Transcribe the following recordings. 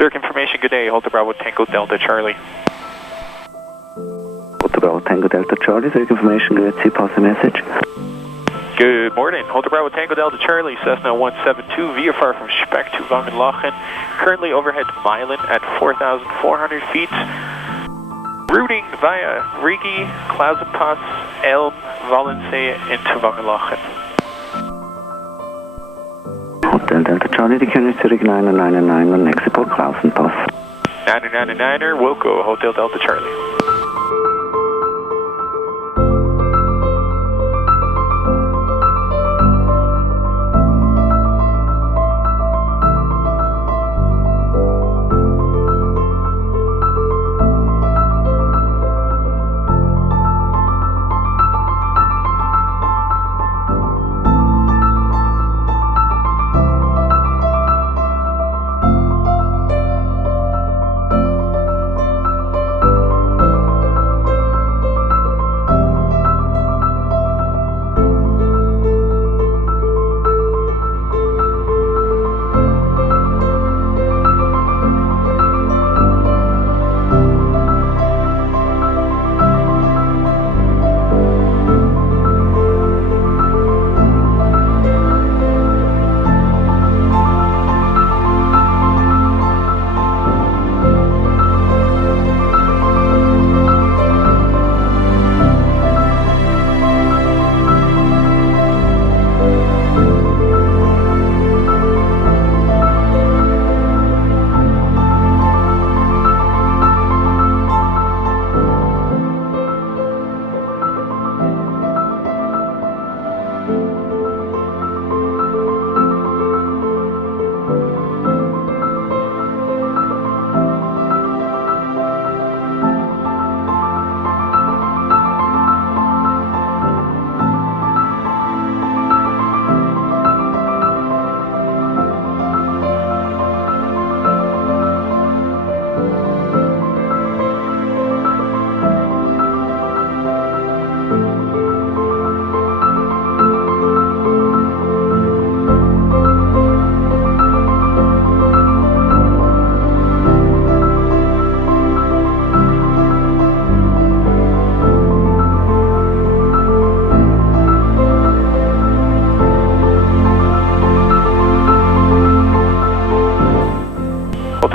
Zurich information, good day. Hotel Bravo Tango Delta Charlie. Hotel Bravo Tango Delta Charlie, Zurich information, good. See, pass a message. Good morning. Hotel Bravo Tango Delta Charlie, Cessna 172, VFR from Speck to Wangenlachen. Currently overhead Milan at 4,400 feet. Routing via Rigi, Klausenpass, Elm, Wallensee into Wangenlachen. Hotel Delta Charlie, die können Zurich 999 on exit port Klausenpass. 999er, Wilco, Hotel Delta Charlie.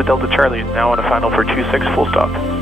Delta Charlie is now on a final for 26, full stop.